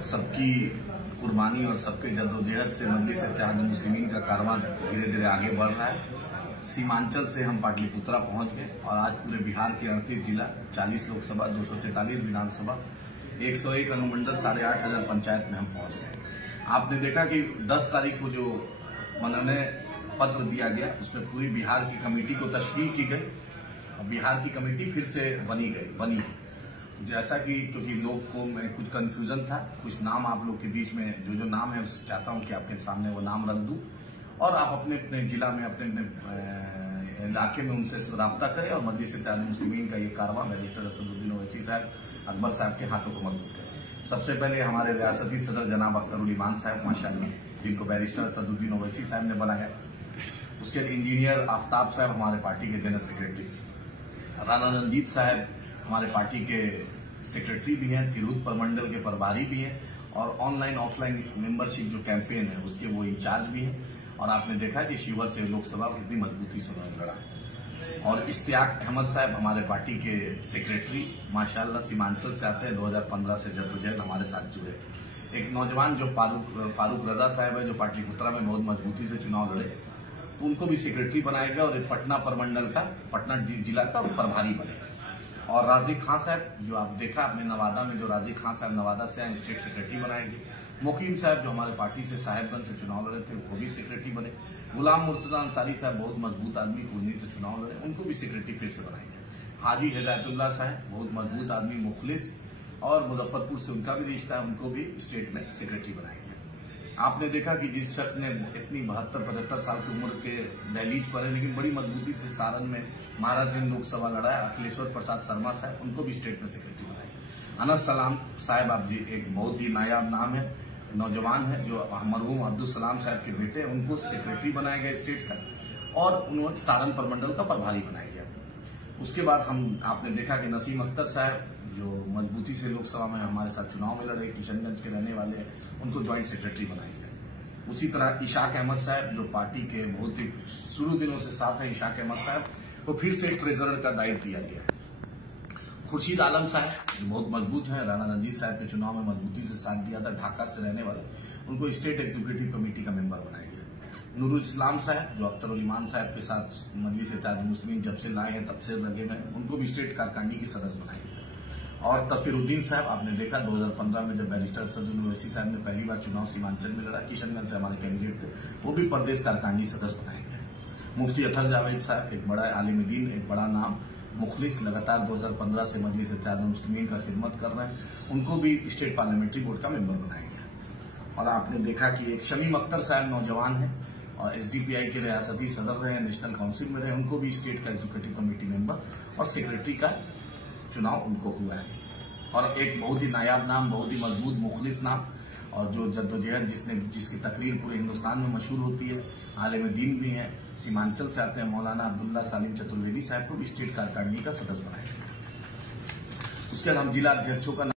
सबकी कुर्बानी और सबके जद्दोजहद से मजलिस इत्तेहाद मुस्लिमीन का कारवां धीरे धीरे आगे बढ़ रहा है। सीमांचल से हम पाटलिपुत्रा पहुंच गए और आज पूरे बिहार के 38 जिला, 40 लोकसभा, 243 विधानसभा, 101 अनुमंडल, 8,500 पंचायत में हम पहुंच गए। आपने देखा कि 10 तारीख को जो मनोनयन पत्र दिया गया उसमें पूरी बिहार की कमेटी को तश्कील की गई और बिहार की कमेटी फिर से बनी जैसा कि क्योंकि लोग को में कुछ कंफ्यूजन था, कुछ नाम आप लोग के बीच में जो नाम है उससे चाहता हूं कि आपके सामने वो नाम रख दूं और आप अपने अपने जिला में अपने अपने इलाके में उनसे राब्ता करें और मजलिस इत्तेहाद मुस्लिमीन का ये कारवां बैरिस्टर असदुद्दीन ओवैसी साहब, अकबर साहब के हाथों को मजबूत करें। सबसे पहले हमारे रियासती सदर जनाब अख्तरुल ईमान साहब माशाअल्लाह, जिनको बैरिस्टर असदुद्दीन ओवैसी साहब ने बनाया। उसके बाद इंजीनियर आफ्ताब साहब हमारे पार्टी के जनरल सेक्रेटरी, राणा रंजीत साहब हमारे पार्टी के सेक्रेटरी भी हैं, तिरहुत प्रमंडल के प्रभारी भी हैं और ऑनलाइन ऑफलाइन मेंबरशिप जो कैंपेन है उसके वो इंचार्ज भी हैं। और आपने देखा कि शिवहर से लोकसभा कितनी मजबूती से उन्होंने लड़ा। और इश्तियाक अहमद साहब हमारे पार्टी के सेक्रेटरी माशाअल्लाह सीमांचल से आते हैं, 2015 से जद्दोजहद हमारे साथ जुड़े। एक नौजवान जो फारूक रजा साहब है जो पाटलिपुत्रा में बहुत मजबूती से चुनाव लड़े, तो उनको भी सेक्रेटरी बनाया गया और एक पटना प्रमंडल का, पटना जिला का प्रभारी बने। और राजी खान साहब जो आप देखा आपने नवादा में, जो राजी खान साहब नवादा से आए, स्टेट सेक्रेटरी बनाए गए। मुकीम साहब जो हमारे पार्टी से साहेबगंज से चुनाव लड़े थे वो भी सेक्रेटरी बने। गुलाम मुर्तजा अंसारी साहब बहुत मजबूत आदमी, कुर्नी से चुनाव लड़े, उनको भी सेक्रेटरी फिर से बनाए गए। हाजी हिदायतुल्लाह साहब बहुत मजबूत आदमी, मुखलिस और मुजफ्फरपुर से उनका भी रिश्ता है, उनको भी स्टेट में सेक्रेटरी बनाए गए। आपने देखा कि जिस शख्स ने इतनी 72-75 साल की उम्र के दहलीज पर है लेकिन बड़ी मजबूती से सारण में महाराजगंज लोकसभा लड़ा है, अखिलेश्वर प्रसाद शर्मा साहब, उनको भी स्टेट में सेक्रेटरी बनाए। अनस सलाम साहब आप जी एक बहुत ही नायाब नाम है, नौजवान है जो मरहूम अब्दुल सलाम साहब के बेटे, उनको सेक्रेटरी बनाया गया स्टेट का और उन्होंने सारण प्रमंडल का प्रभारी बनाया गया। उसके बाद आपने देखा कि नसीम अख्तर साहब जो मजबूती से लोकसभा में हमारे साथ चुनाव में लड़े, किशनगंज के रहने वाले, उनको ज्वाइंट सेक्रेटरी बनाया गया। उसी तरह इशाक अहमद साहब जो पार्टी के बहुत ही शुरू दिनों से साथ है, इशाक अहमद साहब को फिर से ट्रेजरर का दायित्व दिया गया। खुर्शीद आलम साहब जो बहुत मजबूत हैं, राणा रंजीत साहब के चुनाव में मजबूती से साथ दिया था, ढाका से रहने वाले, उनको स्टेट एग्जीक्यूटिव कमेटी का मेंबर बनाया गया। नूरुल इस्लाम साहब जो अख्तरुल ईमान साहब के साथ मजलिस इत्तेहाद मुस्लिमीन जब से लाए हैं तब से लगे हुए, उनको भी स्टेट कारकांडी की सदस्य बनाया गया। और तसीरुद्दीन साहब आपने देखा 2015 में जब बैरिस्टर असदुद्दीन ओवैसी साहब ने पहली बार चुनाव सीमांचल में लड़ा, किशनगंज से हमारे कैंडिडेट थे, वो भी प्रदेश कारकांडी सदस्य बनाए गए। मुफ्ती अतर जावेद साहब एक बड़ा आलिम दीन, एक बड़ा नाम, मुखलिस, लगातार 2015 से मजलिस इत्तेहाद मुस्लिमीन का खिदमत कर रहे हैं, उनको भी स्टेट पार्लियामेंट्री बोर्ड का मेंबर बनाया गया। और आपने देखा कि एक शमीम अख्तर साहब नौजवान है और एसडीपीआई के रियासती सदर रहे, नेशनल काउंसिल में रहे, उनको भी स्टेट का एग्जीक्यूटिव कमेटी मेंबर और सेक्रेटरी का चुनाव उनको हुआ है। और एक बहुत ही नायाब नाम, बहुत ही मजबूत मुखलिस नाम और जो जद्दोजहद जिसकी तकरीर पूरे हिंदुस्तान में मशहूर होती है, आलिम दीन भी हैं, सीमांचल से आते हैं, मौलाना अब्दुल्ला सालिम चतुर्वेदी साहब को भी स्टेट कारकांडी का सदस्य बनाया गया। उसके बाद हम जिला अध्यक्षों का